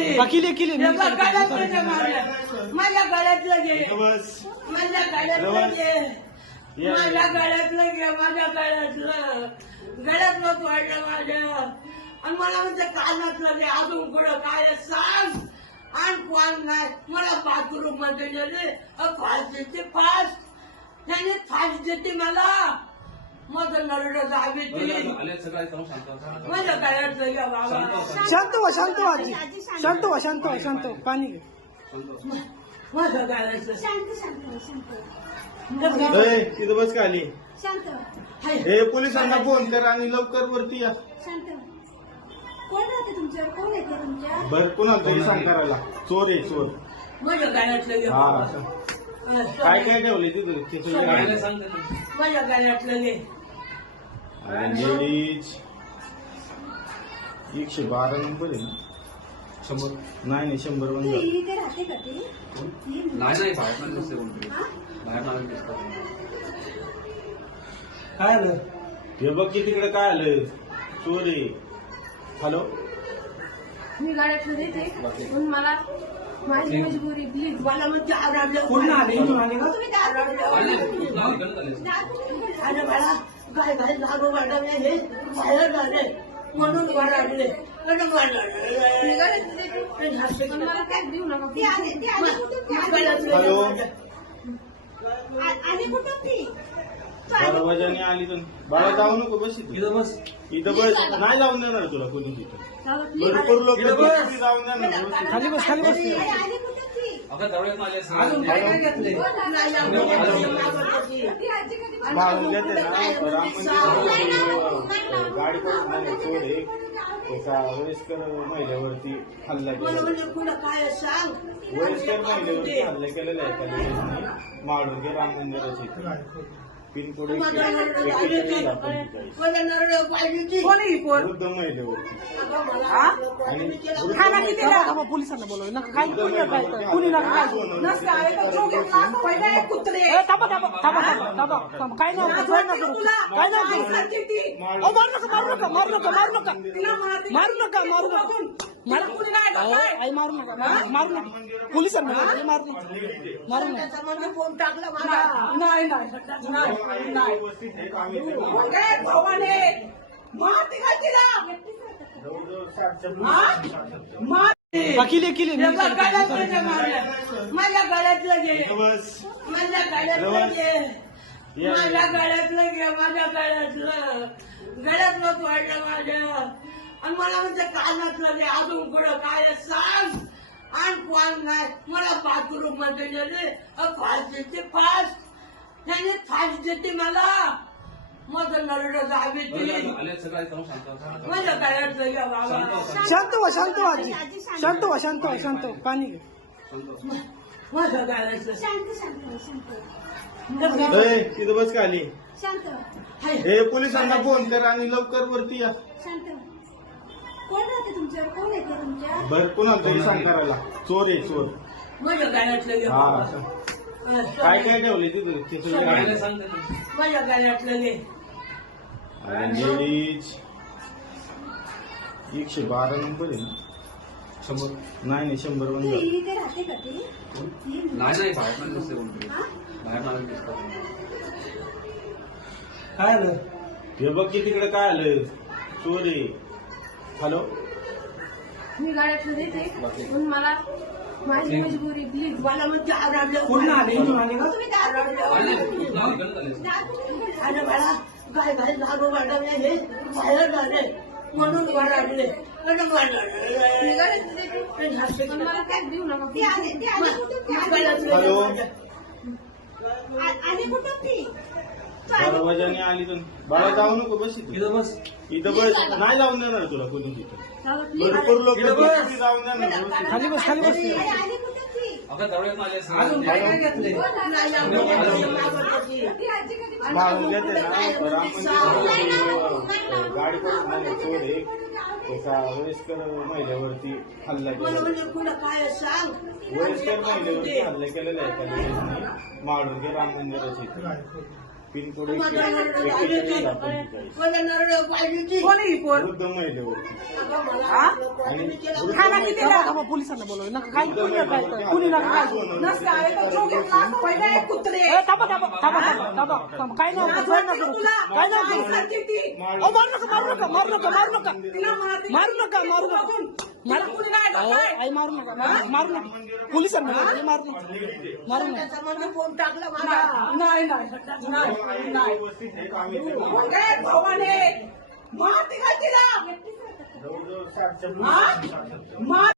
किले किले हे बघ, गळ्यातलं घे माझ्या. माझ्या गळ्यातलं घे. बस. माझ्या गळ्यातलं. घे. माझ्या गळ्यातलं घे माझ्या गळ्यातलं. माझ्या. आणि मला म्हणजे कानातलं घे. अजून पुढं काय सांग. आणि कोण नाही. मला बाथरूममध्ये गेले फास देते फास. त्याने फास देते मला. माझं आले सगळं शांत माझ्या गळ्यातलं घे बाबा शांत व्हा शांत व्हा. आजी. शांत व्हा शांत व्हा शांत व्हा. पाणी. घे. माझं शांत. शांत शांत ए, तिथं बस का आली? शांत हाय. हे पोलिसांना फोन कर आणि लवकर वरती या. शांत कोण राहते तुमच्यावर कोण येते तुमच्या? बर कुणाला तरी सांग करायला. चोर आहे चोर. माझ्या घे हा बाबा. काय काय ठेवले तिथं? आले. सांगते माझ्या गळ्यातलं घे लेडीज एकशे बारा नंबर आहे ना? शंभर नाही नाही शंभर ती बंद इथे राहते का ती? ती? नाही. नाही बाहेर कोणतरी हा? काय आलं? हे बघ की तिकडे काय आलं. चोर हॅलो मी देते पण मला माझी मजबुरी प्लीज मला तुम्ही दार आले निघत आले दार कुठे उघडलं? अरे मला काय काय लागू वाटत हे? बाहेर झाले म्हणून वराडले आणि मी वराडले. गाड्यातलं देते आणि हसले. पण मला काय देऊ नका. ती आली दरवाजाने तर बाळा जाऊ नको बस इथं. बस. इथं बस. नाही जाऊन देणार तुला कोणी तिथं. भरपूर लोक. जाऊन देणार. खाली बस खाली बस अजून काय काय घेतलंय गाडी चोर एका वयस्कर महिलेवरती हल्ला केला म्हणजे वयस्कर महिलेवरती हल्ला केलेला आहे त्या लेडीजने माळुर्गे राम मंदिराची पिनकोड. वृद्ध महिलेवरती हा? कोणी पोलिसांना बोलव नका काय. ए, थांबा थांबा थांबा थांबा थांबा थांबा. नाही होत, काय नाही करू. काय नाही करू अहो, मारू नका मारू नका मारू नका मारू नका. मारू नका मारू नका. मारू अहो, आई मारू नका. मारू- मारू नका. पोलिसांना बोलव, मारू नका. मारू नका. त्याचा म्हणजे फोन टाकला मला. नाही नाही हे गळ्यातलं घे माझ्या. माझ्या गळ्यातलं घे माझ्या गळ्यातलं. घे. माझ्या गळ्यातलं घे माझ्या गळ्यातलं. गळ्यातलं वाटलं माझ्या. आणि मला म्हणजे कानातलं घे अजून पुढं काय सांग. आणि कोण नाही मला बाथरूममध्ये गेले फास देते फास. त्याने फास देते मला. माझं नरड शांत बाबा शांत व्हा. शांत व्हा आजी. शांत व्हा शांत व्हा शांत व्हा. पाणी घे. माझं गळ्यातलं शांत शांत शांत ए, तिथं बस शांत हाय. हे पोलिसांना फोन कर आणि लवकर वरती या. शांत कोण राहते तुमच्यावर? कोण येते तुमच्या? सांग करायला. चोर आहे चोर. माझ्या गळ्यातलं घे हा. असं. काय काय ठेवले तिथं. सांगते माझ्या अरे लेडीज एकशे बारा नंबर आहे ना? शंभर. नाही नाही शंभर ती इथे राहते का ती? ती? नाही नाही बाहेर नाही दिसते कोणतरी. हा? बाहेर नाही दिसतात काय आलं? हे बघ की तिकडे काय आलं. चोर आहे. हॅलो. मी गाड्यातलं देते पण मला माझी मजबुरी प्लीज मला आरामलं पूर्ण आले? इथून आले का? तुम्ही दार आले. निघत आले? आणि मला काय वाटत हे? बाहेर झाले म्हणून मला काय देऊ नका. ती आली आली कुठून आली? कुठून दरवाजाने आली तर बाळा जाऊ नको बस इथं. इथं बस. इथं बस. नाही जाऊन देणार तुला कोणी तिथं. भरपूर लोक इथं बस. जाऊन देणार. बस. खाली बस. खाली आली अजून काय काय घेतलंय घेते ना तर गाडी करून नाही चोर आहे. एका वयस्कर महिलेवरती हल्ला केला वयस्कर महिलेवरती हल्ला केलेला आहे त्या माळुर्गे राम मंदिराची पिनकोड. कोण वृद्ध महिलेवरती हा? खाना किती पोलिसांना बोलव काय कुणी नका काय करू. कुणी नका काय करू. नसतं, आहे तर तो घेतला असता पहिले एक कुत्रे. ए, थांबा थांबा थांबा थांबा थांबा थांबा. काय नाही होत, काय नाही करू. काय नाही करू. सारखी ती. अहो, मारू नका मारू नका मारू नका मारू नका. तिला मारते. मारू नका मारू नका. तिला कुणी नाही अहो, बघाय. आई मारू नका. मारू- मारू नका. पोलिसांना बोलव, मारू नका. मारू नका. त्याचा फोन टाकला माझा. नाही नाही नाही नाही व्यवस्थित हे कामे मग काय भावाने मारते का तिला जवळजवळ साठ हा? मार